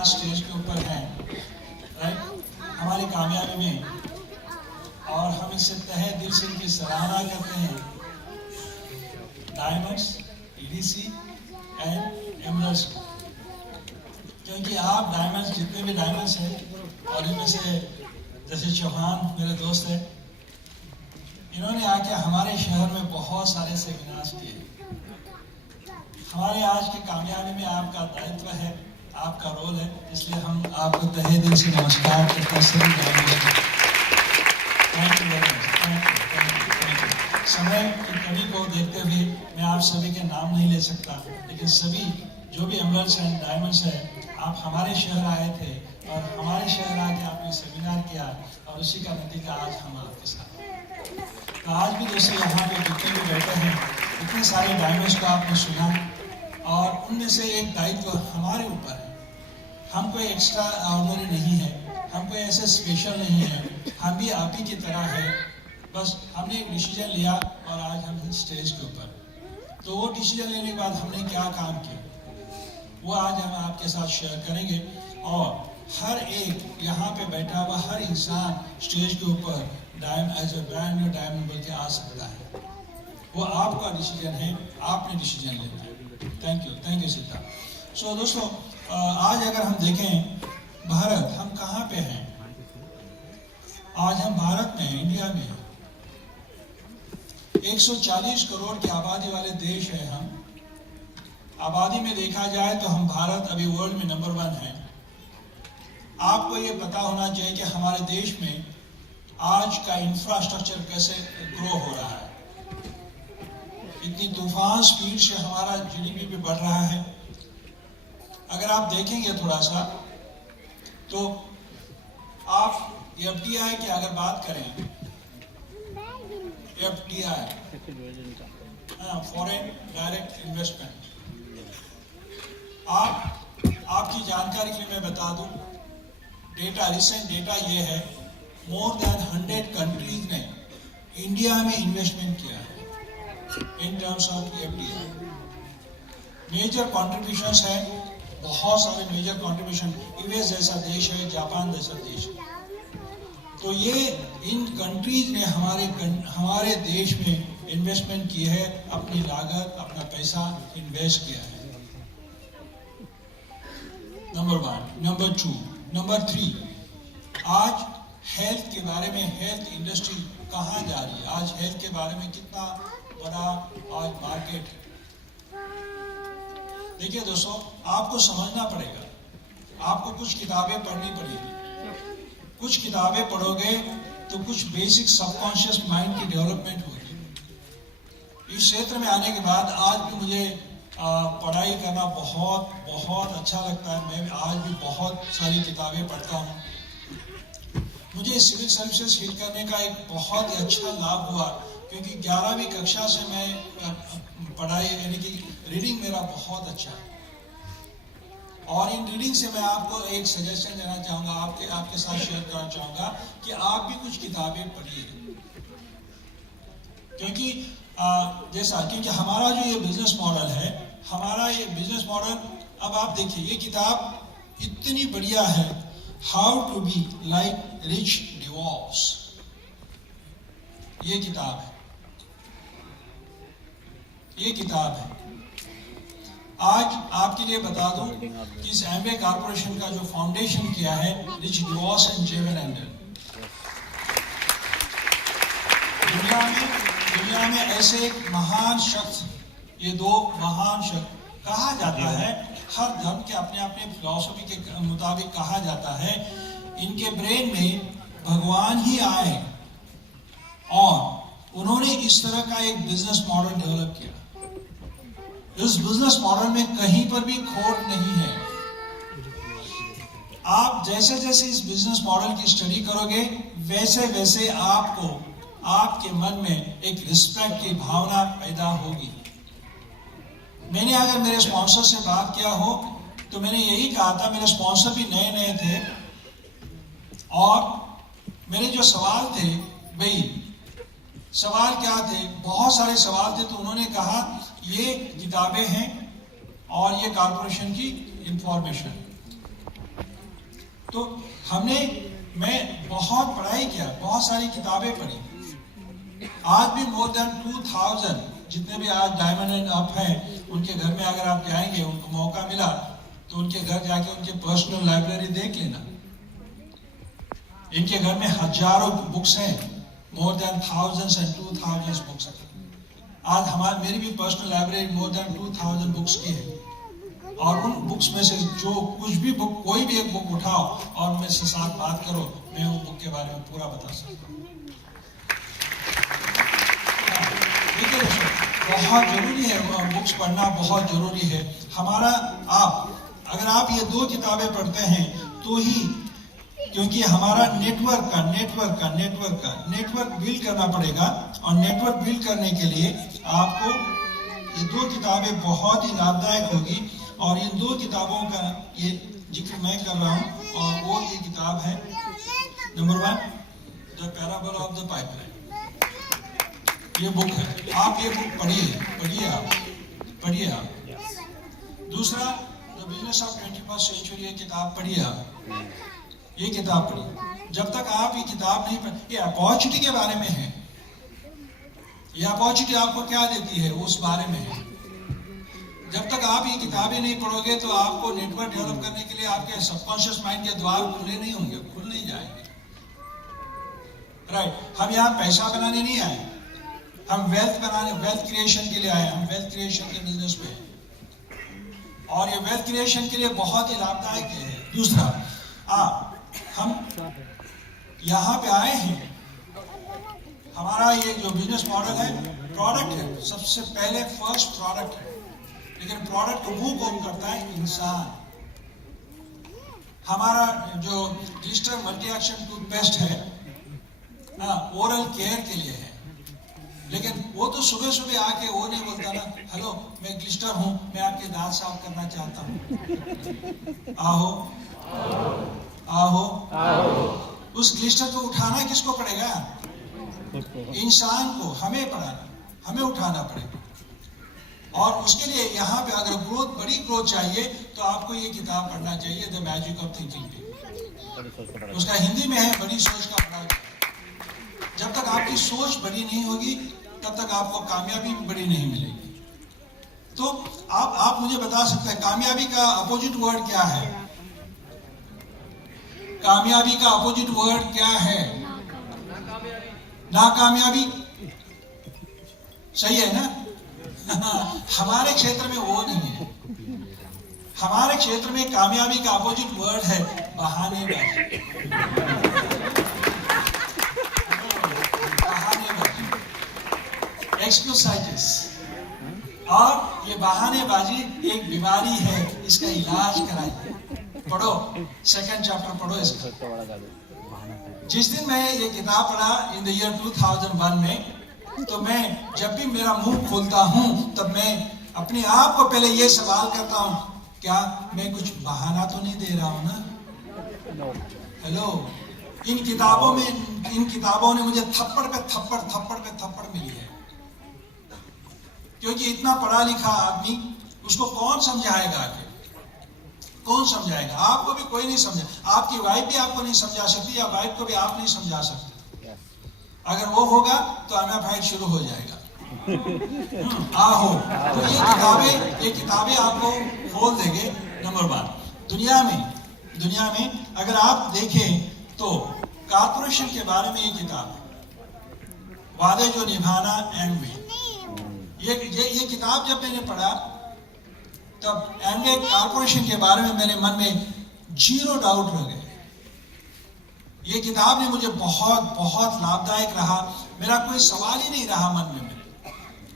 आज स्टेज के ऊपर हैं, राइट, हमारी कामयाबी में, और हम इससे तहे दिल से इनकी सराहना करते हैं। डायमंड्स, EDC एंड एमरल्ड्स, क्योंकि आप डायमंड्स, जितने भी डायमंड्स हैं, और इनमें से जैसे चौहान मेरे दोस्त हैं, इन्होंने आके हमारे शहर में बहुत सारे सेमिनार्स किए। हमारे आज की कामयाबी में आपका दायित्व है, आपका रोल है, इसलिए हम आपको तहे दिल से नमस्कार करते हैं सभी diamonds. Thank you very much. समय की कमी को देखते हुए मैं आप सभी के नाम नहीं ले सकता, लेकिन सभी जो भी एमरल्ड्स एंड डायमंड्स हैं, आप हमारे शहर आए थे और हमारे शहर आके आपने सेमिनार किया, और उसी का नतीजा आज हम आपके साथ। तो आज भी जैसे यहाँ पे जितने भी बैठे हैं, इतने सारे डायमंड्स को आपने सुना, और उनमें से एक दायित्व हमारे ऊपर है। हम कोई एक्स्ट्रा ऑर्डिनरी नहीं है, हम कोई ऐसे स्पेशल नहीं है, हम भी आप ही की तरह है। बस हमने एक डिसीजन लिया और आज हम स्टेज के ऊपर। तो वो डिसीजन लेने के बाद हमने क्या काम किया, वो आज हम आपके साथ शेयर करेंगे। और हर एक यहाँ पे बैठा हुआ हर इंसान स्टेज के ऊपर as a brand new diamond बोल के आ सकता है। वो आपका डिसीजन है, आपने डिसीजन लेना है। Thank you Sita. सो दोस्तों, आज अगर हम देखें भारत, हम कहाँ पे हैं? आज हम भारत में, इंडिया में 140 करोड़ की आबादी वाले देश है। हम आबादी में देखा जाए तो हम भारत अभी वर्ल्ड में नंबर 1 है। आपको ये पता होना चाहिए कि हमारे देश में आज का इंफ्रास्ट्रक्चर कैसे ग्रो हो रहा है। इतनी तूफान स्पीड से हमारा GDP भी बढ़ रहा है। अगर आप देखेंगे थोड़ा सा, तो आप FDI की अगर बात करें, FDI, फॉरेन डायरेक्ट इन्वेस्टमेंट, आपकी जानकारी के लिए मैं बता दूं, डेटा, रिसेंट डेटा ये है, मोर देन 100 कंट्रीज ने इंडिया में इन्वेस्टमेंट किया है in terms of FDI। Major contributions है, बहुत सारे मेजर कॉन्ट्रीब्यूशन, यूएस जैसा देश है, जापान जैसा देश है। तो ये इन कंट्रीज ने हमारे देश में इन्वेस्टमेंट की है, अपनी लागत, अपना पैसा इन्वेस्ट किया है। नंबर 1। नंबर 2, नंबर 3, आज हेल्थ के बारे में, हेल्थ इंडस्ट्री कहाँ जा रही है? आज हेल्थ के बारे में कितना बड़ा आज मार्केट है। देखिए दोस्तों, आपको समझना पड़ेगा, आपको कुछ किताबें पढ़नी पड़ेगी। कुछ किताबें पढ़ोगे तो कुछ बेसिक सबकॉन्शियस माइंड की डेवलपमेंट होगी। इस क्षेत्र में आने के बाद आज भी मुझे पढ़ाई करना बहुत बहुत अच्छा लगता है। मैं आज भी बहुत सारी किताबें पढ़ता हूँ। मुझे सिविल सर्विसेज हिट करने का एक बहुत ही अच्छा लाभ हुआ, क्योंकि 11वीं कक्षा से मैं पढ़ाई, यानी कि रीडिंग मेरा बहुत अच्छा है। और इन रीडिंग से मैं आपको एक सजेशन देना चाहूँगा, आपके साथ शेयर करना चाहूँगा कि आप भी कुछ किताबें पढ़िए। क्योंकि हमारा जो ये बिजनेस मॉडल है, हमारा ये बिजनेस मॉडल, अब आप देखिए, ये किताब इतनी बढ़िया है, how to be like Rich DeVos, ये किताब है। आज आपके लिए बता दूं कि इस एमवे कॉर्पोरेशन का जो फाउंडेशन किया है, Rich DeVos and Jay Van Andel, दुनिया में ऐसे एक महान शख्स, ये 2 महान शख्स कहा जाता है, हर धर्म के अपने अपने फिलॉसफी के मुताबिक कहा जाता है, इनके ब्रेन में भगवान ही आए और उन्होंने इस तरह का एक बिजनेस मॉडल डेवलप किया। इस बिजनेस मॉडल में कहीं पर भी खोट नहीं है। आप जैसे जैसे इस बिजनेस मॉडल की स्टडी करोगे, वैसे वैसे आपको आपके मन में एक रिस्पेक्ट की भावना पैदा होगी। मैंने अगर मेरे स्पॉन्सर से बात किया हो तो मैंने यही कहा था, मेरे स्पॉन्सर भी नए नए थे, और मेरे जो सवाल थे, भाई सवाल क्या थे, बहुत सारे सवाल थे, तो उन्होंने कहा ये किताबें हैं और ये कॉर्पोरेशन की इंफॉर्मेशन। तो मैं बहुत पढ़ाई किया, बहुत सारी किताबें पढ़ी। आज भी मोर देन 2000 जितने भी आज डायमंड एंड अप हैं, उनके घर में अगर आप जाएंगे, उनको मौका मिला तो उनके घर जाके उनके पर्सनल लाइब्रेरी देख लेना। इनके घर में हजारों बुक्स हैं, more than thousands and 2000 books हैं। आज मेरी भी personal library more than 2000 books की है, और उन बुक्स में से जो कुछ भी बुक, कोई भी एक बुक उठाओ और मेरे साथ बात करो, मैं वो बुक के बारे में पूरा बता सकता हूँ। बहुत जरूरी है, बुक्स पढ़ना बहुत जरूरी है। अगर आप ये 2 किताबें पढ़ते हैं तो ही, क्योंकि हमारा नेटवर्क बिल्ड करना पड़ेगा, और नेटवर्क बिल्ड करने के लिए आपको ये 2 किताबें बहुत ही लाभदायक होगी। और इन 2 किताबों का ये जिक्र मैं कर रहा हूँ, और वो ये किताब है number 1, the parable of the pipeline. ये बुक है, आप ये बुक पढ़िए आप। दूसरा, the business of 21st century, ये किताब पढ़िए आप, ये किताब पढ़िए। जब तक आप ये किताब नहीं पढ़, ये अपॉर्चुनिटी के बारे में है, ये अपॉर्चुनिटी आपको क्या देती है उस बारे में है। जब तक आप ये किताबें नहीं पढ़ोगे तो आपको नेटवर्क डेवलप करने के लिए आपके सबकॉन्शियस माइंड के द्वार खुले नहीं होंगे, खुल नहीं जाएंगे। राइट, हम यहाँ पैसा बनाने नहीं आए, हम वेल्थ क्रिएशन के लिए आए, हम वेल्थ क्रिएशन के बिजनेस पे हैं, और ये वेल्थ क्रिएशन के लिए बहुत ही लाभदायक है। दूसरा, हम यहाँ पे आए हैं, हमारा ये जो बिजनेस मॉडल है, प्रोडक्ट है, सबसे पहले फर्स्ट प्रोडक्ट है, लेकिन प्रोडक्ट को वो कौन करता है? इंसान। हमारा जो ग्लिस्टर मल्टी एक्शन टूथपेस्ट है, ओरल केयर के लिए है, लेकिन वो तो सुबह सुबह आके वो नहीं बोलता ना, हेलो मैं ग्लिस्टर हूं, मैं आपके दांत साफ करना चाहता हूं, आओ। उस ग्लिस्टर को उठाना किसको पड़ेगा? इंसान को, हमें उठाना पड़ेगा। और उसके लिए यहाँ पे अगर बड़ी ग्रोथ चाहिए तो आपको ये किताब पढ़ना चाहिए, द मैजिक ऑफ थिंकिंग। उसका हिंदी में है, बड़ी सोच का बड़ा। जब तक आपकी सोच बड़ी नहीं होगी तब तक आपको कामयाबी भी बड़ी नहीं मिलेगी। तो आप मुझे बता सकते हैं कामयाबी का अपोजिट वर्ड क्या है? कामयाबी का अपोजिट वर्ड क्या है? नाकामयाबी। सही है ना? हमारे क्षेत्र में वो नहीं है। हमारे क्षेत्र में कामयाबी का अपोजिट वर्ड है बहानेबाजी। एक्सक्यूसाइटिस। और ये बहानेबाजी एक बीमारी है, इसका इलाज कराइए। पढ़ो, 2nd चैप्टर पढ़ो इसका। जिस दिन मैं ये किताब पढ़ा इन द ईयर 2001 में, तो मैं जब भी मेरा मुंह खोलता हूं तब मैं अपने आप को पहले ये सवाल करता हूं, क्या मैं कुछ बहाना तो नहीं दे रहा हूं ना? हेलो, इन किताबों ने मुझे थप्पड़ पे थप्पड़ मिली है। क्योंकि इतना पढ़ा लिखा आदमी, उसको कौन समझाएगा? कौन समझाएगा? आपको भी कोई नहीं समझा। आपकी वाइफ भी आपको नहीं समझा सकती, या वाइफ को भी आप नहीं समझा सकते। अगर वो होगा तो हमें फाइट शुरू हो जाएगा। तो ये किताबें आपको खोल देंगे। नंबर 1, दुनिया में अगर आप देखें तो कॉर्पोरेशन के बारे में ये किताब है, वादे जो निभाना एमवे। ये किताब जब मैंने पढ़ा तब एमवे कॉर्पोरेशन के बारे में मेरे मन में 0 डाउट रह गए। ये किताब ने मुझे बहुत लाभदायक रहा, मेरा कोई सवाल ही नहीं रहा मन में मेरे।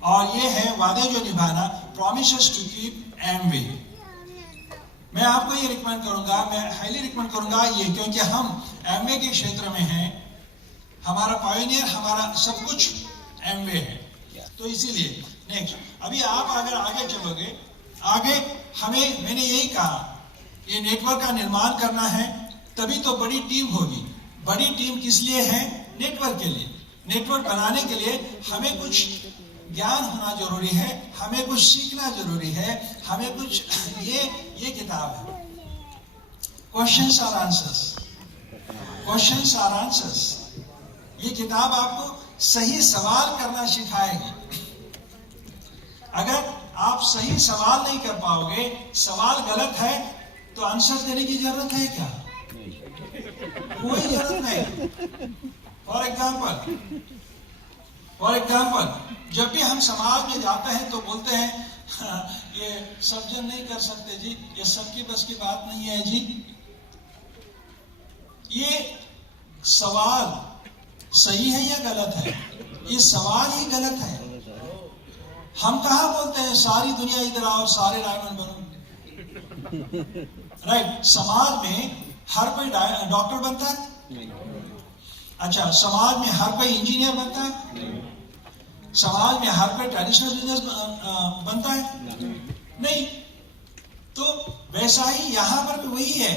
और ये है वादे जो निभाना, प्रॉमिसेस टू कीप एमवे। मैं आपको ये रिकमेंड करूंगा, मैं हाईली रिकमेंड करूंगा ये, क्योंकि हम एमवे के क्षेत्र में हैं, हमारा पायोनियर, हमारा सब कुछ एमवे है। तो इसीलिए नेक्स्ट, अभी आप अगर आगे चलोगे, मैंने यही कहा, ये नेटवर्क का निर्माण करना है, तभी तो बड़ी टीम होगी। बड़ी टीम किस लिए है? नेटवर्क के लिए। नेटवर्क बनाने के लिए हमें कुछ ज्ञान होना जरूरी है, हमें कुछ सीखना जरूरी है, हमें कुछ ये किताब है। Questions are answers, questions are answers. ये किताब आपको सही सवाल करना सिखाएगी। अगर आप सही सवाल नहीं कर पाओगे, सवाल गलत है, तो आंसर देने की जरूरत है क्या? कोई जरूरत नहीं। फॉर एग्जाम्पल जब भी हम समाज में जाते हैं तो बोलते हैं ये सब जन नहीं कर सकते जी, ये सबकी बस की बात नहीं है जी। ये सवाल सही है या गलत है? ये सवाल ही गलत है। हम कहा बोलते हैं सारी दुनिया इधर आओ, सारे डायमंड बनो। राइट? समाज में हर कोई डॉक्टर बनता है? अच्छा, समाज में हर कोई इंजीनियर बनता है? समाज में हर कोई ट्रेडिशनल बिजनेस बनता है? नहीं। तो वैसा ही यहां पर भी वही है।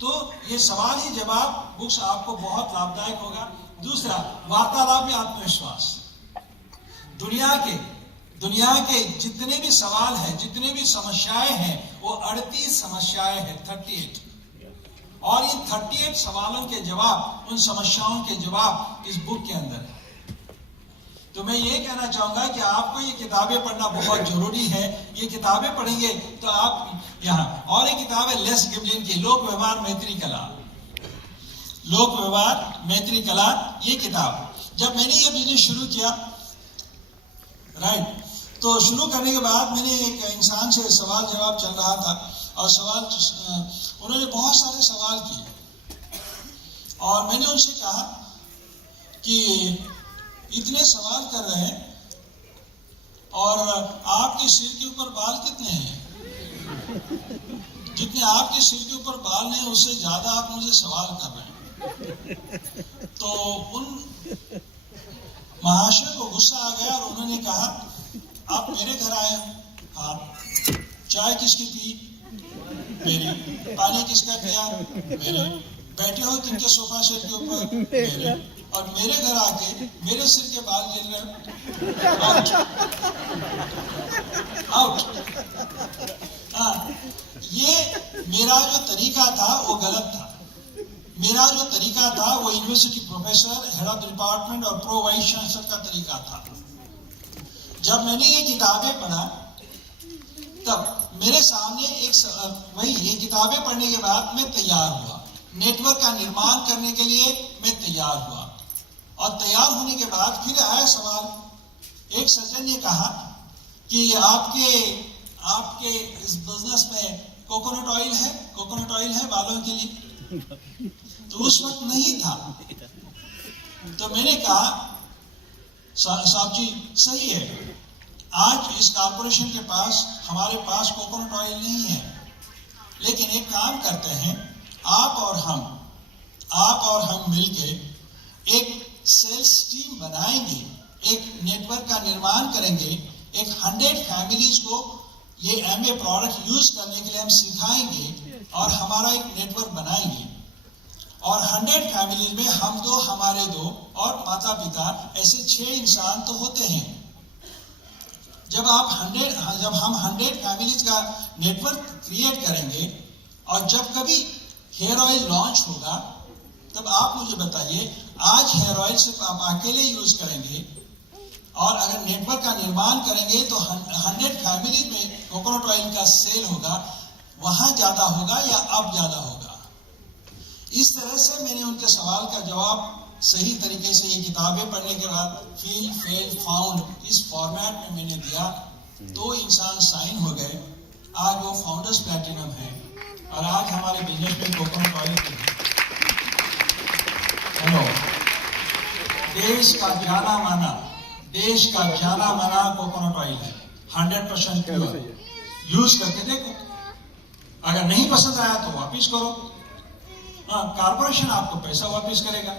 तो ये सवाल ही जवाब बुक्स आपको बहुत लाभदायक होगा। दूसरा, वार्तालाप में आत्मविश्वास। दुनिया के जितने भी सवाल हैं, जितने भी समस्याएं हैं, वो 38 समस्याएं हैं, 38। और इन 38 सवालों के जवाब, उन समस्याओं के जवाब इस बुक के अंदर है। तो मैं ये कहना चाहूंगा कि आपको ये किताबें पढ़ना बहुत जरूरी है। ये किताबें पढ़ेंगे तो आप यहाँ, और एक किताब है लेस गिबलिन की, लोक व्यवहार मैत्री कला। लोक व्यवहार मैत्री कला, ये किताब जब मैंने ये बिजनेस शुरू किया, राइट, तो शुरू करने के बाद मैंने एक इंसान से सवाल जवाब चल रहा था, और उन्होंने बहुत सारे सवाल किए, और मैंने उनसे कहा कि इतने सवाल कर रहे हैं और आपके सिर के ऊपर बाल कितने हैं? जितने आपके सिर के ऊपर बाल नहीं, उससे ज्यादा आप मुझे सवाल कर रहे हैं। तो उन महाशय को गुस्सा आ गया और उन्होंने कहा, आप मेरे घर आए? हाँ। चाय किसकी पी? मेरी। पानी किसका पिया? मेरे। बैठे हो किनके सोफा सेट के ऊपर? मेरे। और मेरे घर आके मेरे सिर के बाल गिर रहे? Out, out. हाँ, ये मेरा जो तरीका था वो गलत था। मेरा जो तरीका था वो university professor, head of department और प्रो वाइस चांसलर का तरीका था। जब मैंने ये किताबें पढ़ा, तब मेरे सामने वही ये किताबें पढ़ने के बाद मैं तैयार हुआ। नेटवर्क का निर्माण करने के लिए मैं तैयार हुआ, और तैयार होने के बाद फिर आया सवाल। एक सज्जन ने कहा कि आपके इस बिजनेस में कोकोनट ऑयल है? कोकोनट ऑयल है बालों के लिए? तो उस वक्त नहीं था। तो मैंने कहा, साहब जी सही है, आज इस कॉर्पोरेशन के पास, हमारे पास कोकोनट ऑयल नहीं है, लेकिन एक काम करते हैं, आप और हम मिलके एक सेल्स टीम बनाएंगे, एक नेटवर्क का निर्माण करेंगे, एक 100 फैमिलीज को ये एमए प्रोडक्ट यूज करने के लिए हम सिखाएंगे और हमारा एक नेटवर्क बनाएंगे। और 100 फैमिलीज में हम दो, हमारे दो और माता पिता, ऐसे 6 इंसान तो होते हैं। जब हम 100 फैमिलीज का नेटवर्क क्रिएट करेंगे, और जब कभी हेयर ऑयल लॉन्च होगा, तब आप मुझे बताइए, आज हेयर ऑयल सिर्फ आप अकेले यूज करेंगे, और अगर नेटवर्क का निर्माण करेंगे तो 100 फैमिली में कोकोनट ऑयल का सेल होगा, वहां ज्यादा होगा या अब ज्यादा होगा? इस तरह से मैंने उनके सवाल का जवाब सही तरीके से ये किताबें पढ़ने के बाद फील फेल फाउंड इस फॉर्मेट में मैंने दिया। 2 इंसान साइन हो गए, आज वो फाउंडर्स प्लैटिनम है, और आज हमारे बिजनेस में कोकोनट ऑयल हेलो, देश का जाना माना कोकोनट ऑयल है, 100% प्योर। यूज करके देखो, अगर नहीं पसंद आया तो वापिस करो। हाँ, कॉर्पोरेशन आपको पैसा वापिस करेगा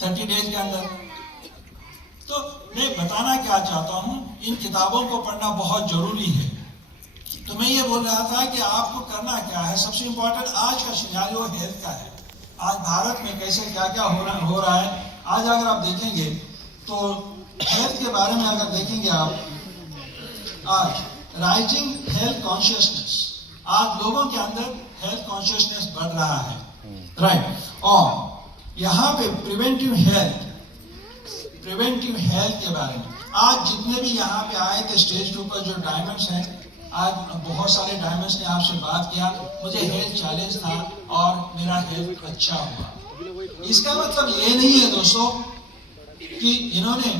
30 डेज के अंदर। तो मैं बताना क्या चाहता हूं, इन किताबों को पढ़ना बहुत जरूरी है। तो मैं ये बोल रहा था कि आपको करना क्या है। सबसे इंपॉर्टेंट आज का सिनेरियो हेल्थ का है। आज भारत में कैसे क्या क्या हो रहा है। आज अगर आप देखेंगे तो हेल्थ के बारे में अगर देखेंगे आप, आज राइजिंग हेल्थ कॉन्शियसनेस, आज लोगों के अंदर हेल्थ कॉन्शियसनेस बढ़ रहा है, राइट। और यहाँ पे प्रिवेंटिव हेल्थ के बारे में आज जितने भी यहाँ पे आए थे स्टेज के ऊपर, जो डायमंड्स हैं, आज बहुत सारे डायमंड्स ने आपसे बात किया, मुझे हेल्थ चैलेंज था और मेरा हेल्थ अच्छा हुआ। इसका मतलब ये नहीं है दोस्तों कि इन्होंने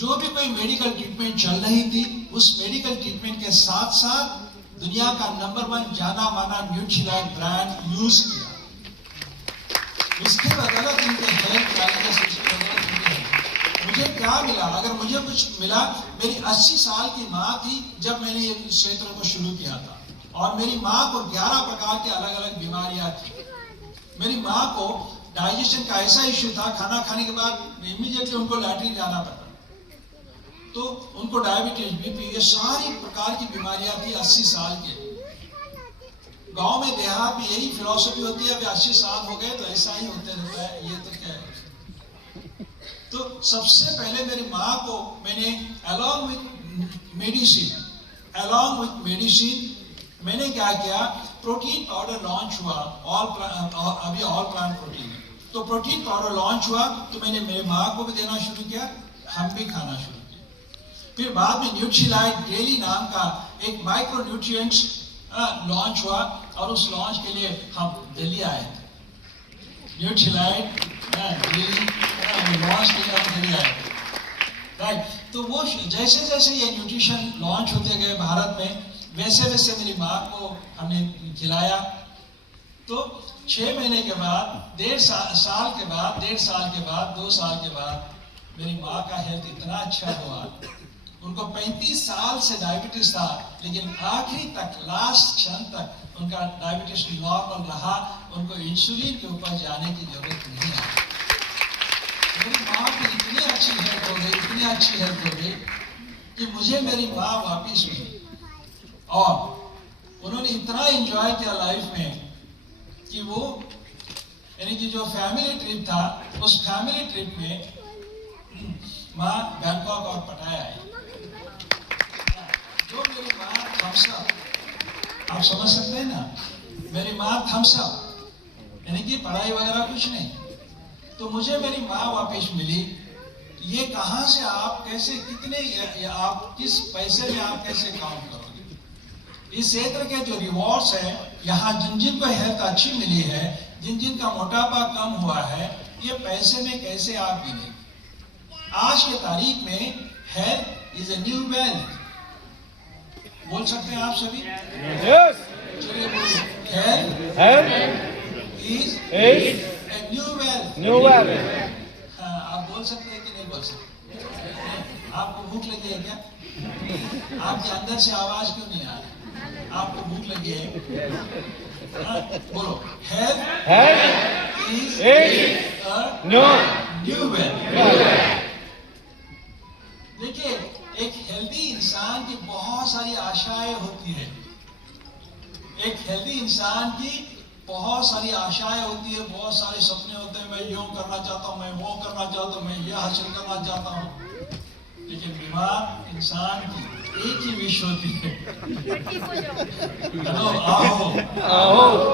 जो भी कोई मेडिकल ट्रीटमेंट चल रही थी, उस मेडिकल ट्रीटमेंट के साथ साथ दुनिया का नंबर 1 जाना माना न्यूट्रीलाइट ब्रांड यूज किया। इसके बदौलत इनके हेल्थ चैलेंजेस, इसके बदौलत इनके मुझे क्या मिला? अगर मुझे कुछ मिला, मेरी 80 साल की माँ थी जब मैंने ये क्षेत्र को शुरू किया था, और मेरी माँ को 11 प्रकार की अलग अलग बीमारियां थी। मेरी माँ को डाइजेशन का ऐसा इश्यू था, खाना खाने के बाद इमीडिएटली उनको लैट्रिन जाना पड़ता, तो उनको डायबिटीज, बीपी, ये सारी प्रकार की बीमारियां थी 80 साल के। गांव में देहात में यही फिलॉसफी होती है, अभी 80 साल हो गए तो ऐसा ही होते रहता है, ये तो क्या है। तो सबसे पहले मेरी माँ को मैंने अलॉन्ग विथ मेडिसिन मैंने क्या किया, प्रोटीन पाउडर लॉन्च हुआ, अभी ऑल प्लांट प्रोटीन है, तो प्रोटीन पाउडर लॉन्च हुआ, तो मैंने मेरे माँ को भी देना शुरू किया, हम भी खाना शुरू किया। फिर बाद में न्यूट्रीलाइट डेली नाम का एक माइक्रो न्यूट्रिएंट्स लॉन्च हुआ, और उस लॉन्च के लिए हम दिल्ली आए थे। न्यूट्रीलाइट लॉन्च के लिए हम दिल्ली आए थे, राइट। तो वो जैसे जैसे ये न्यूट्रिशन लॉन्च होते गए भारत में, वैसे वैसे मेरी माँ को हमने खिलाया। तो 6 महीने के बाद, 1.5 साल के बाद, 2 साल के बाद मेरी माँ का हेल्थ इतना अच्छा हुआ। उनको 35 साल से डायबिटीज था, लेकिन आखिरी तक, लास्ट क्षण तक उनका डायबिटीज नॉर्मल रहा, उनको इंसुलिन के ऊपर जाने की जरूरत नहीं आई। मेरी माँ की इतनी अच्छी हेल्थ हो गई कि मुझे मेरी माँ वापिस मिली, और उन्होंने इतना एंजॉय किया लाइफ में कि वो, यानी कि जो फैमिली ट्रिप था, उस फैमिली ट्रिप में माँ बैंकॉक और पटाया आई। जो मेरी माँ थम्स अप, आप समझ सकते हैं ना, मेरी माँ थम्स अप, यानी कि पढ़ाई वगैरह कुछ नहीं। तो मुझे मेरी माँ वापस मिली। ये कहाँ से आप कैसे, कितने, आप किस पैसे में आप कैसे काउंट करोगे? इस क्षेत्र के जो रिवॉर्ड्स है, यहाँ जिन जिन को हेल्थ अच्छी मिली है, जिन जिन का मोटापा कम हुआ है, ये पैसे में कैसे आप गिने? आज के तारीख में health is a new wealth. बोल सकते हैं आप सभी? Yes. चलिए बोलिए, health is a new wealth. New wealth. हाँ, आप बोल सकते हैं कि नहीं बोल सकते? आपको भूख लगी है क्या? आपके अंदर से आवाज क्यों नहीं आ रही? आपको भूख लगी है? हाँ, बोलो, health is a new wealth. देखिए, एक हेल्दी इंसान की बहुत सारी आशाएं होती है। एक हेल्दी इंसान की बहुत सारी आशाएं होती है, बहुत सारे सपने होते हैं, मैं यूं करना चाहता हूं, मैं वो करना चाहता हूं, मैं ये हासिल करना चाहता हूं। लेकिन बीमार इंसान की एक ही विश होती है, हेलो आओ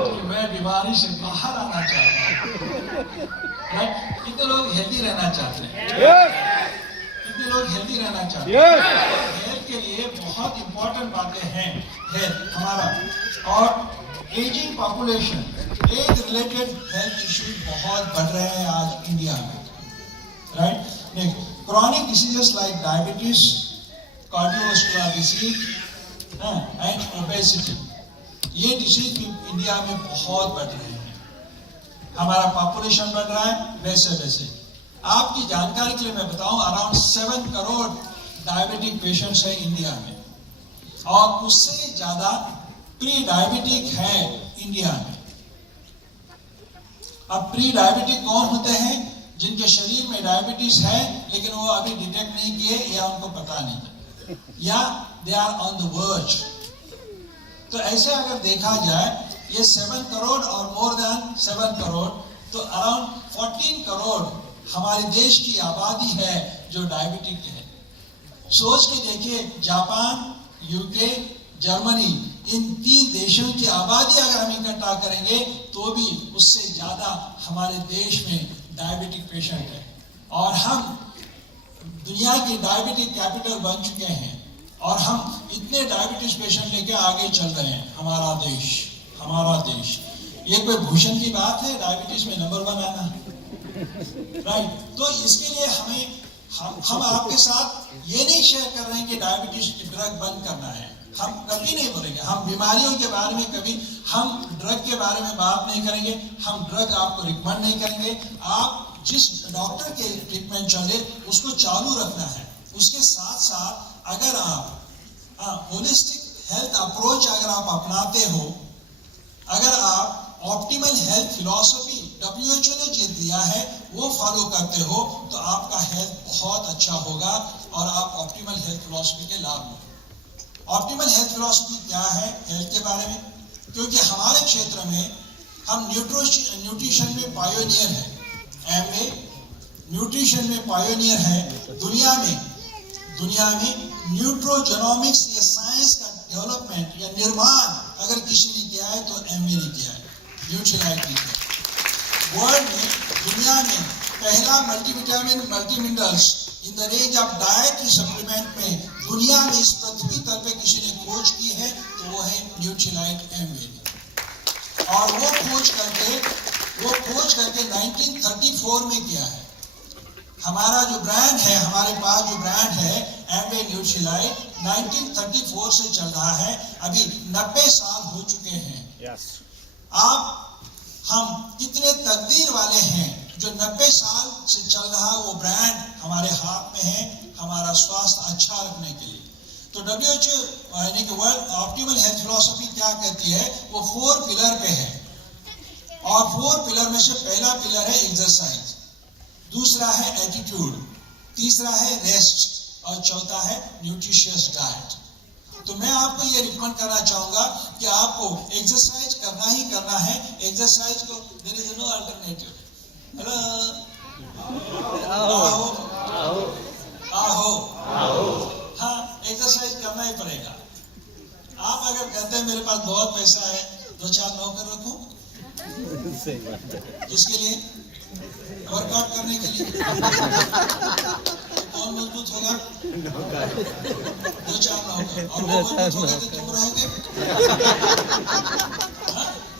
कि मैं बीमारी से बाहर आना चाहता हूं। कितने लोग हेल्दी रहना चाहते हैं? कितने लोग हेल्दी रहना चाहते हैं? हेल्थ के लिए बहुत इंपॉर्टेंट बातें हैं। हेल्थ हमारा, और ageing population, age related health issues बहुत बढ़ रहे हैं आज इंडिया में, right. Chronic diseases like diabetes, cardiovascular disease and obesity, ये डिसीज भी इंडिया में बहुत बढ़ रहे हैं। हमारा पॉपुलेशन बढ़ रहा है, वैसे आपकी जानकारी के लिए मैं बताऊं, अराउंड 7 करोड़ डायबिटिक पेशेंट्स हैं इंडिया में, और उससे ज्यादा प्री डायबिटिक है इंडिया में। अब प्री डायबिटिक कौन होते हैं? जिनके शरीर में डायबिटीज है, लेकिन वो अभी डिटेक्ट नहीं किए, या उनको पता नहीं, या they are on the verge. तो ऐसे अगर देखा जाए, ये 7 करोड़ और मोर देन 7 करोड़, तो अराउंड 14 करोड़ हमारे देश की आबादी है जो डायबिटिक है। सोच के देखिए, जापान, यूके, जर्मनी, इन 3 देशों की आबादी अगर हम इकट्ठा करेंगे तो भी उससे ज्यादा हमारे देश में डायबिटिक पेशेंट है। और हम दुनिया की डायबिटिक कैपिटल बन चुके हैं और हम इतने डायबिटीज पेशेंट लेके आगे चल रहे हैं। हमारा देश ये कोई भूषण की बात है डायबिटीज में नंबर 1 आना, राइट? तो इसके लिए हम आपके साथ ये नहीं शेयर कर रहे हैं कि डायबिटीज की ड्रग बंद करना है, हम कभी नहीं बोलेंगे। हम बीमारियों के बारे में कभी हम ड्रग के बारे में बात नहीं करेंगे, हम ड्रग आपको रिकमेंड नहीं करेंगे। आप जिस डॉक्टर के ट्रीटमेंट चले उसको चालू रखना है। उसके साथ साथ अगर आप होलिस्टिक हेल्थ अप्रोच अगर आप अपनाते हो, अगर आप ऑप्टिमल हेल्थ फिलॉसफी WHO ने जो दिया है वो फॉलो करते हो तो आपका हेल्थ बहुत अच्छा होगा और आप ऑप्टिमल हेल्थ फिलॉसफी के लाभ लो। ऑप्टिमल हेल्थ फिलॉसफी क्या है हेल्थ के बारे में? क्योंकि हमारे क्षेत्र में हम न्यूट्रिशन में पायोनियर है, MA न्यूट्रिशन में पायोनियर है। दुनिया में न्यूट्रोजेनोमिक्स या साइंस का डेवलपमेंट या निर्माण अगर किसी ने किया है तो MA ने किया है, न्यूट्रीलाइट ने किया। वर्ल्ड में दुनिया में पहला multivitamin multiminerals in the range of dietary supplement में दुनिया में इस पृथ्वी तल पे किसी ने खोज की है तो वो है न्यूट्रीलाइट MA। और वो खोज करके 1934 में किया है। हमारा जो ब्रांड है, हमारे पास जो ब्रांड है MA न्यूट्रीलाइट 1934 से चल रहा है, अभी 90 साल हो चुके हैं। हम कितने तकदीर वाले हैं जो 90 साल से चल रहा वो ब्रांड हमारे हाथ में है हमारा स्वास्थ्य अच्छा रखने के लिए। तो WHO यानी कि वर्ल्ड ऑप्टिमल हेल्थ फिलॉसफी क्या कहती है? वो 4 पिलर पे है और 4 पिलर में से पहला पिलर है एक्सरसाइज, दूसरा है एटीट्यूड, तीसरा है रेस्ट और चौथा है न्यूट्रिशियस डाइट। तो मैं आपको ये रिकमेंड करना चाहूंगा कि आपको एक्सरसाइज करना ही करना है। एक्सरसाइज को there is no alternative. Hello आओ हाँ, एक्सरसाइज करना ही पड़ेगा। आप अगर कहते हैं मेरे पास बहुत पैसा है 2-4 नौकर रखूं, इसके लिए वर्कआउट करने के लिए कौन मजबूत होगा? 2-4 नौकर। और वो मजबूत होगा तो तुम रहोगे?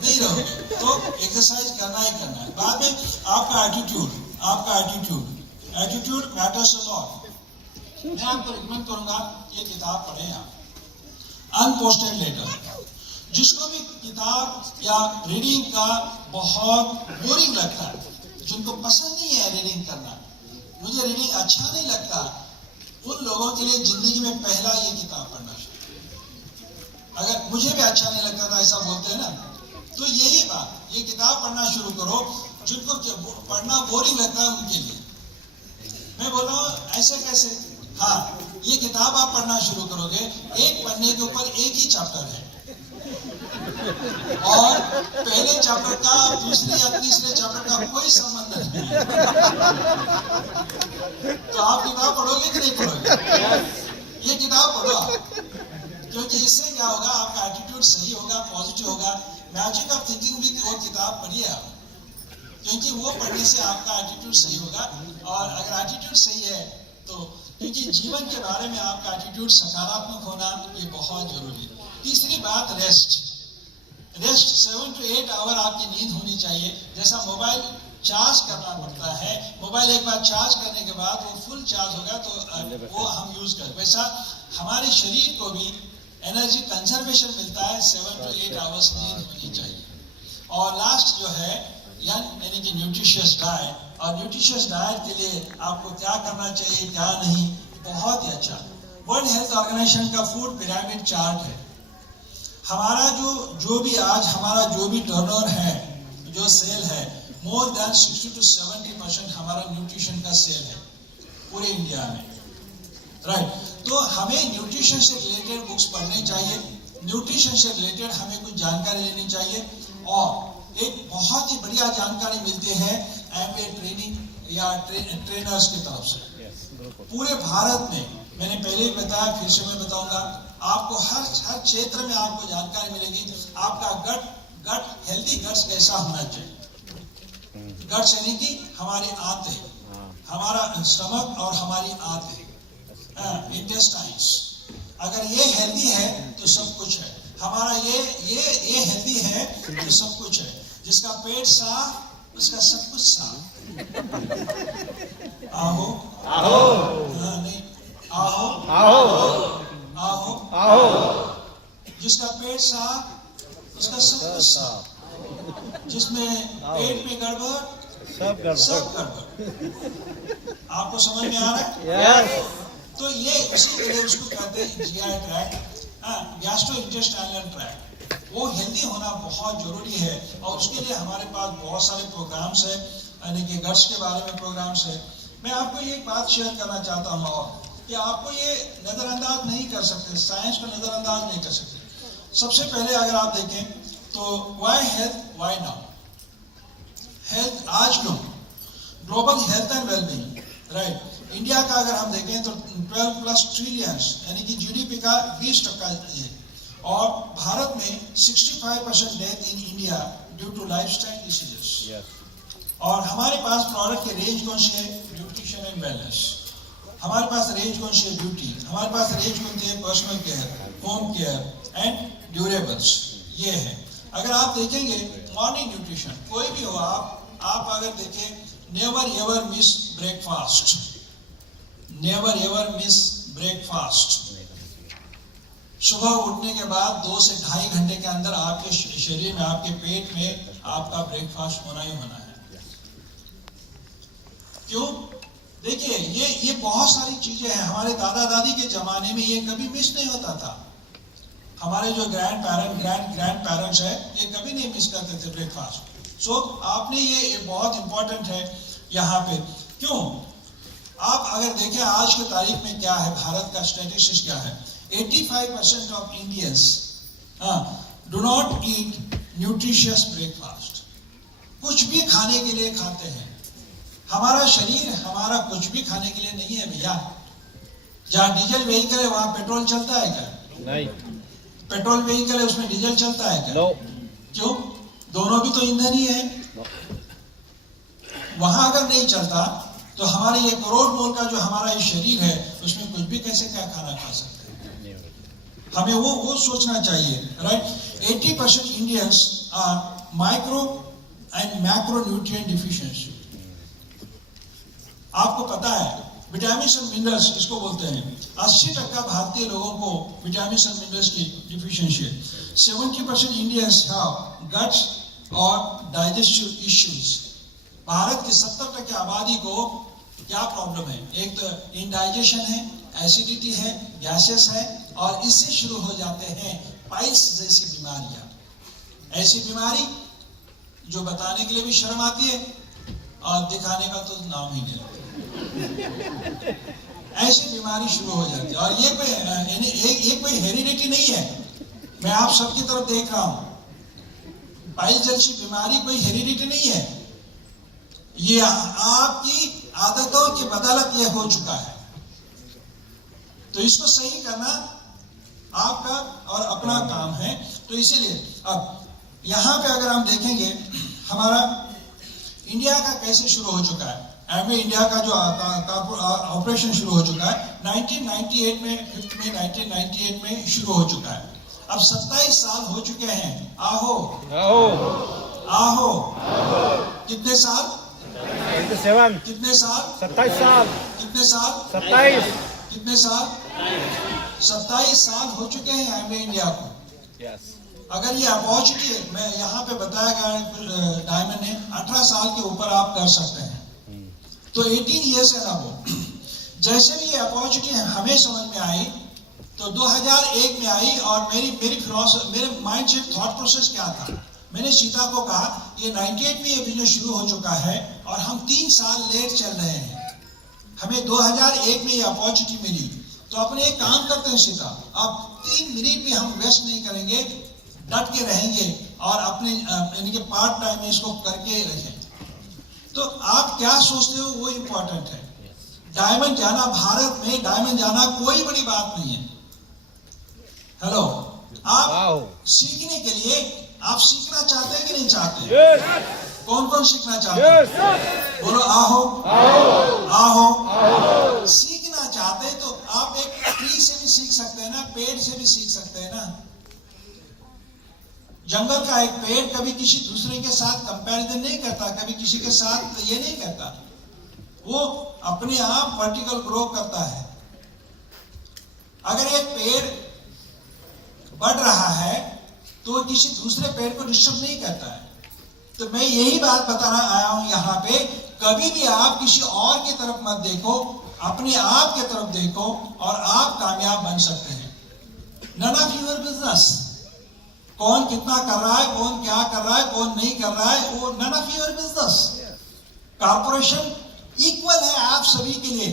नहीं रहोगे। तो एक्सरसाइज करना ही करना है। बाद में आपका एटीट्यूड मैटर्स अ लॉट। मैं आपको रिकमेंड करूंगा ये किताब पढ़ें आप, अनपोस्टेड लेटर। जिसको भी किताब या रीडिंग का बहुत बोरिंग लगता है, जिनको पसंद नहीं है रीडिंग करना, मुझे रीडिंग अच्छा नहीं लगता, उन लोगों के लिए जिंदगी में पहला ये किताब पढ़ना चाहिए। अगर मुझे भी अच्छा नहीं लगता था ऐसा बोलते हैं ना, तो यही बात, ये किताब पढ़ना शुरू करो। जिनको पढ़ना बोरिंग लगता है उनके लिए मैं बोल रहा हूँ ऐसे कैसे। हाँ, ये किताब आप पढ़ना शुरू करोगे, एक पन्ने के ऊपर एक ही चैप्टर है और पहले चैप्टर का दूसरे या तीसरे चैप्टर का कोई संबंध नहीं। तो आप किताब पढ़ोगे कि नहीं पढ़ोगे? ये किताब पढ़ो आप, क्योंकि इससे क्या होगा, आपका एटीट्यूड सही होगा, पॉजिटिव होगा। मैजिक ऑफ थिंकिंग भी वो किताब पढ़िए आप, क्योंकि वो पढ़ने से आपका एटीट्यूड सही होगा। और अगर एटीट्यूड सही है तो, क्योंकि जीवन के बारे में आपका एटीट्यूड सकारात्मक होना ये बहुत जरूरी है। तीसरी बात रेस्ट 7 to 8 आवर आपकी नींद होनी चाहिए। जैसा मोबाइल चार्ज करना पड़ता है, मोबाइल एक बार चार्ज करने के बाद वो फुल चार्ज होगा तो वो हम यूज करें, वैसा हमारे शरीर को भी एनर्जी कंजर्वेशन मिलता है। 7 to 8 आवर्स नींद होनी चाहिए। और लास्ट जो है यानी कि न्यूट्रिशियस डाइट। और न्यूट्रिशियस डाइट के लिए आपको क्या करना चाहिए क्या नहीं, बहुत ही अच्छा वर्ल्ड हेल्थ ऑर्गेनाइजेशन का फूड पिरामिड चार्ट है। हमारा जो भी टर्नओवर है, जो सेल है, मोर देन 60 to 70% हमारा न्यूट्रिशन का सेल है पूरे इंडिया में, राइट। तो हमें न्यूट्रिशन से रिलेटेड बुक्स पढ़नी चाहिए, न्यूट्रिशन से रिलेटेड हमें कुछ जानकारी लेनी चाहिए। और एक बहुत ही बढ़िया जानकारी मिलती है MA ट्रेनिंग या ट्रेनर्स की तरफ से। पूरे भारत में मैंने पहले ही बताया, फिर से मैं बताऊंगा, आपको हर क्षेत्र में आपको जानकारी मिलेगी। आपका गट हेल्दी गट्स कैसा होना चाहिए। गट्स यानी कि हमारे आंतें, हमारा स्टमक और हमारी आंतें, इंटेस्टाइन्स, अगर ये हेल्दी है तो सब कुछ है। हमारा ये हेल्दी है तो सब कुछ है। जिसका पेट साफ उसका सब कुछ साफ। आहो आहो, नहीं आहो आहो आहो आहो। जिसका पेट साफ उसका सब कुछ साफ। जिसमें पेट में गड़बड़ सब गड़बड़। आपको समझ में आ रहा है? yes. तो ये इसी के लिए उसको कहते हैं जीआई ट्रैक्ट, गैस्ट्रोइंटेस्टाइनल ट्रैक्ट। वो हेल्दी होना बहुत जरूरी है और उसके लिए हमारे पास बहुत सारे प्रोग्राम्स है, यानी कि गट्स के बारे में प्रोग्राम्स है। मैं आपको ये एक बात शेयर करना चाहता हूँ और कि आपको ये नजरअंदाज नहीं कर सकते, साइंस को नजरअंदाज नहीं कर सकते। सबसे पहले अगर आप देखें तो why health why now. Health आज क्यों? Global health and wellbeing, right. India का अगर हम देखें तो 12+ ट्रिलियन यानी कि जीडीपी का 20% है और भारत में 65% death in India due to lifestyle diseases. और हमारे पास प्रोडक्ट के रेंज कौन से है? Nutrition and wellness. हमारे पास रेंज कौन सी है? ब्यूटी। हमारे पास रेंज कौन सी है? Personal care, home care and durables. ये है। अगर आप देखेंगे मॉर्निंग न्यूट्रिशन, कोई भी हो आप अगर देखें, never ever miss breakfast, never ever miss breakfast. सुबह उठने के बाद 2 से 2.5 घंटे के अंदर आपके शरीर में, आपके पेट में आपका ब्रेकफास्ट होना ही होना है। क्यों? देखिए ये बहुत सारी चीजें हैं। हमारे दादा दादी के जमाने में ये कभी मिस नहीं होता था। हमारे जो ग्रैंड पेरेंट्स है ये कभी नहीं मिस करते थे ब्रेकफास्ट। सो आपने ये बहुत इंपॉर्टेंट है यहाँ पे। क्यों? आप अगर देखें आज की तारीख में क्या है, भारत का स्टैटिस्टिक्स क्या है, 85% of Indians do not eat nutritious breakfast. कुछ भी खाने के लिए खाते हैं। हमारा शरीर हमारा कुछ भी खाने के लिए नहीं है भैया। जहाँ डीजल व्हीकल है वहां पेट्रोल चलता है क्या? नहीं। पेट्रोल व्हीकल है उसमें डीजल चलता है क्या? no. क्यों? दोनों भी तो ईंधन ही है। no. वहां अगर नहीं चलता तो हमारे ये करोड़ मोल का जो हमारा ये शरीर है उसमें कुछ भी कैसे क्या खाना खा सकते हैं? हमें वो सोचना चाहिए, right. 80% Indians are micro and macro nutrient deficiency. आपको पता है विटामिन और मिनरल्स इसको बोलते हैं। 80% भारतीय लोगों को विटामिन और मिनरल्स की डिफिशिएंसी है। 70% इंडियंस हैव गट्स और डाइजेस्टिव इश्यूज। भारत की 70% आबादी को क्या प्रॉब्लम है? एक तो इंडाइजेशन है, एसिडिटी है, गैसेस है और इससे शुरू हो जाते हैं पाइल्स जैसी बीमारियां। ऐसी बीमारी जो बताने के लिए भी शर्म आती है और दिखाने का तो नाम ही नहीं लेते। ऐसी बीमारी शुरू हो जाती है और ये कोई हेरिडिटी नहीं है। मैं आप सबकी तरफ देख रहा हूं। पाइल्स जैसी बीमारी कोई हेरिडिटी नहीं है। ये आपकी आदतों की बदौलत ये हो चुका है। तो इसको सही करना आपका और अपना काम है। तो इसीलिए अब यहां पे अगर हम देखेंगे हमारा इंडिया का कैसे शुरू हो चुका है। एमवे इंडिया का जो ऑपरेशन शुरू हो चुका है 1998 में, 5 मई 1998 में शुरू हो चुका है। अब 27 साल हो चुके हैं। आहो आहो कितने साल? 27 कितने साल? 27 साल। कितने साल? 27 कितने साल? 27 साल हो चुके हैं एमवे इंडिया को। yes. अगर ये अपॉर्चुनिटी मैं यहाँ पे बताया गया डायमंड ने 18 साल के ऊपर आप कर सकते हैं। तो 18 ईयर्स है ना वो। जैसे भी ये अपॉर्चुनिटी हमें समझ में आई तो 2001 में आई और मेरे माइंड से थॉट प्रोसेस क्या था। मैंने सीता को कहा ये 98 में ये बिजनेस शुरू हो चुका है और हम 3 साल लेट चल रहे हैं। हमें 2001 में ये अपॉर्चुनिटी मिली तो अपने एक काम करते हैं सीता, अब 3 मिनट भी हम वेस्ट नहीं करेंगे, डट के रहेंगे और अपने यानी कि पार्ट टाइम में इसको करके रखें। तो आप क्या सोचते हो वो इम्पोर्टेंट है। डायमंड जाना, भारत में डायमंड जाना कोई बड़ी बात नहीं है। हेलो, आप Wow. सीखने के लिए आप सीखना चाहते हैं कि नहीं चाहते? Yes. कौन कौन सीखना चाहते हैं? Yes. बोलो आहो आओ. आहो। आओ. सीखना चाहते हैं तो आप एक ट्री से भी सीख सकते हैं ना, पेड़ से भी सीख सकते हैं ना। जंगल का एक पेड़ कभी किसी दूसरे के साथ कंपैरिजन नहीं करता, कभी किसी के साथ ये नहीं करता, वो अपने आप वर्टिकल ग्रो करता है। अगर एक पेड़ बढ़ रहा है तो किसी दूसरे पेड़ को डिस्टर्ब नहीं करता है। तो मैं यही बात बताना आया हूं यहाँ पे, कभी भी आप किसी और की तरफ मत देखो, अपने आप की तरफ देखो और आप कामयाब बन सकते हैं। नन ऑफ योर बिजनेस, कौन कितना कर रहा है, कौन क्या कर रहा है, कौन नहीं कर रहा है, वो none of your business. Corporation equal है आप सभी के लिए।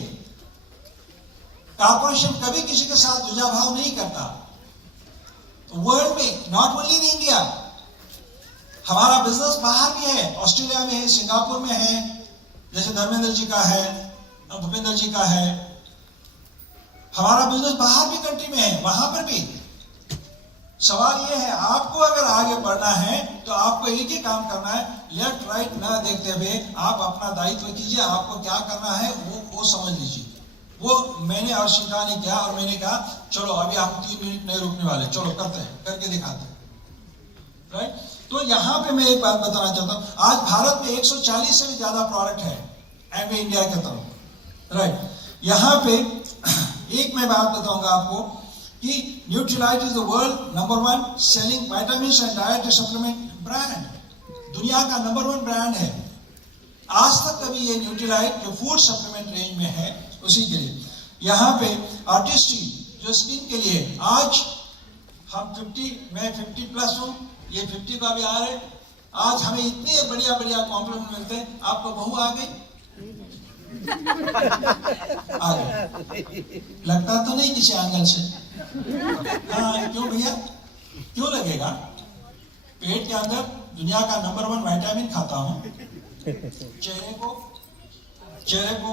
कॉर्पोरेशन कभी किसी के साथ दुजाभाव नहीं करता। वर्ल्ड में, नॉट ओनली इन इंडिया, हमारा बिजनेस बाहर भी है, ऑस्ट्रेलिया में है, सिंगापुर में है, जैसे धर्मेंद्र जी का है, भूपेंद्र जी का है। हमारा बिजनेस बाहर भी कंट्री में है, वहां पर भी। सवाल यह है, आपको अगर आगे बढ़ना है तो आपको एक ही काम करना है, लेफ्ट राइट न देखते हुए आप अपना दायित्व कीजिए। आपको क्या करना है वो समझ लीजिए। वो मैंने और शिखा ने किया और मैंने कहा चलो अभी हम 3 मिनट नहीं रुकने वाले, चलो करते हैं, करके दिखाते हैं, राइट। तो यहाँ पे मैं एक बात बताना चाहता हूँ, आज भारत में 140 से भी ज्यादा प्रोडक्ट है एमवे इंडिया के तरफ, राइट। यहाँ पे एक मैं बात बताऊंगा आपको कि Nutrilite is the world number 1 selling vitamins and dietary supplement brand. दुनिया का नंबर 1 ब्रांड है। आज तक कभी ये न्यूट्रीलाइट जो फूड सप्लीमेंट रेंज में है उसी के लिए। यहाँ पे आर्टिस्ट्री जो स्किन के लिए, आज हम 50, मैं 50 प्लस हूँ, ये 50 का भी आ रहे, आज हमें इतने बढ़िया बढ़िया कॉम्प्लीमेंट मिलते हैं। आपको बहू आ गई? आ गई लगता तो नहीं किसी एंगल से। हाँ, क्यों भैया, क्यों लगेगा? पेट के अंदर दुनिया का नंबर 1 विटामिन खाता हूँ, चेहरे को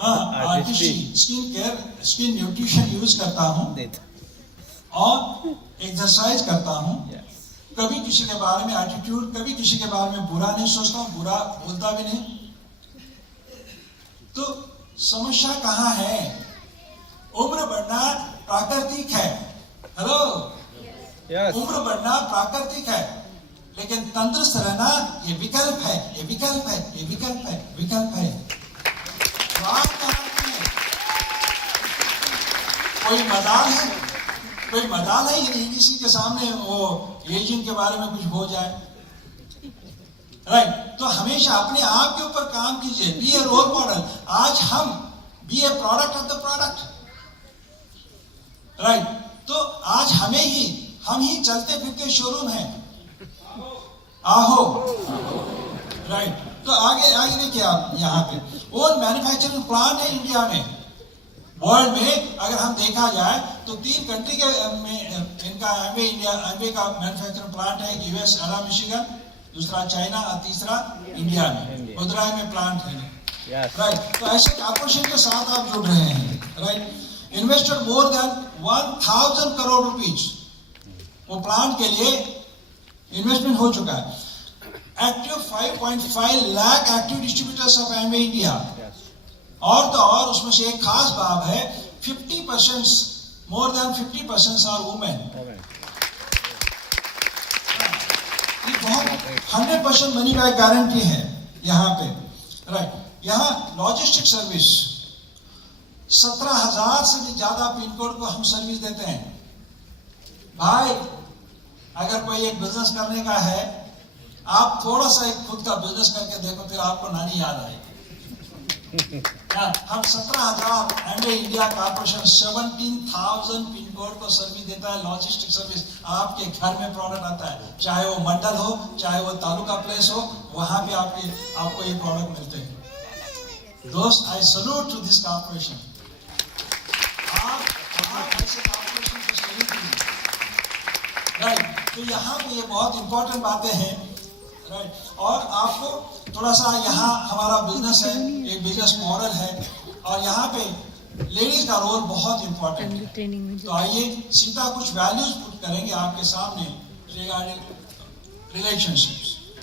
हाँ artistry, skin care, skin nutrition use करता हूँ और एक्सरसाइज करता हूँ। कभी किसी के बारे में एटीट्यूड, कभी किसी के बारे में बुरा नहीं सोचता हूँ, बुरा बोलता भी नहीं। तो समस्या कहाँ है? उम्र बढ़ना प्राकृतिक है। हेलो, उम्र बढ़ना प्राकृतिक है, लेकिन तंदुरुस्त रहना ये विकल्प है, ये विकल्प है, ये विकल्प है, विकल्प है। बात कहाँ है? कोई मजाल है, कोई मजाल है किसी के सामने वो एजिंग के बारे में कुछ हो जाए, राइट। तो हमेशा अपने आप के ऊपर काम कीजिए, बी ए रोल मॉडल। आज हम be a product of the product, right. तो आज हम ही चलते फिरते शोरूम है। आहो, राइट। तो आगे देखिए आप, यहाँ पे ओन मैन्युफैक्चरिंग प्लांट है इंडिया में। वर्ल्ड में अगर हम देखा जाए तो 3 कंट्री के इनका एमवे का मैन्युफैक्चरिंग प्लांट है। यूएस एला मिशिगन, दूसरा चाइना और तीसरा इंडिया में मदुरई में प्लांट है, राइट। तो ऐसे कॉर्पोरेशन के साथ आप जुड़ रहे हैं, right. Invested more than 1000 crore rupees वो प्लांट के लिए इन्वेस्टमेंट हो चुका है। Active 5.5 lakh active distributors of Amway India. और तो और उसमें से एक खास बात है, 50%, मोर देन 50% आर वुमेन। ये बहुत 100% मनी बैक गारंटी है यहाँ पे, राइट। यहाँ लॉजिस्टिक सर्विस 17,000 से भी ज्यादा पिन कोड को हम सर्विस देते हैं। भाई, अगर कोई एक बिजनेस करने का है, आप थोड़ा सा एक खुद का बिजनेस करके देखो, फिर आपको नानी याद आएगी। हम 17,000 Amway India corporation 17,000 pin code को सर्विस देता है। लॉजिस्टिक सर्विस, आपके घर में प्रोडक्ट आता है, चाहे वो मंडल हो, चाहे वो तालुका प्लेस हो, वहां पे आपको ये प्रोडक्ट मिलते हैं। दोस्त, I salute to this corporation. आप ऐसे कॉर्पोरेशन को सल्यूट कीजिए, राइट। तो यहाँ पे ये बहुत इंपॉर्टेंट बातें हैं, राइट। और आपको थोड़ा सा यहाँ हमारा बिजनेस है, एक बिजनेस मॉडल है, और यहाँ पे लेडीज का रोल बहुत इंपॉर्टेंट है। ट्रेनिंग में तो आइए सीता कुछ वैल्यूज पुट करेंगे आपके सामने रिगार्डिंग रिलेशनशिप्स।